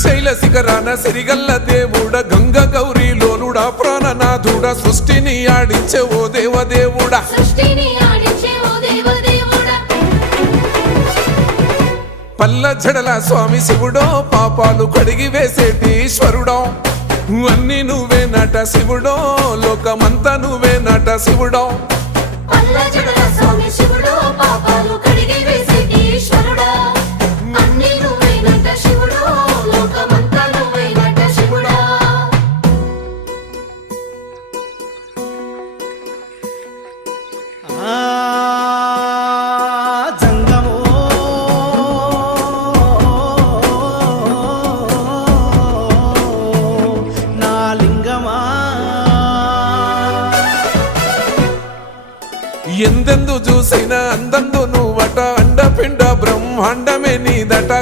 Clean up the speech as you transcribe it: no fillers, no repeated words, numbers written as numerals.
శ్రీశైల శిఖరాన సిరిగల్ల దేవుడ గంగ గౌరీ లోలుడా ప్రాణనాథుడ సృష్టిని ఆడించే ఓ దేవదేవుడా పల్ల జడల స్వామి శివుడో పాపాలు కడిగి వేసేటి ఈశ్వరుడో అన్ని నువ్వే నట శివుడో లోకమంతా నువ్వే నట శివుడో ఎందెందు చూసిన అందందు నువ్వట అండపిండ బ్రహ్మాండమే నీదట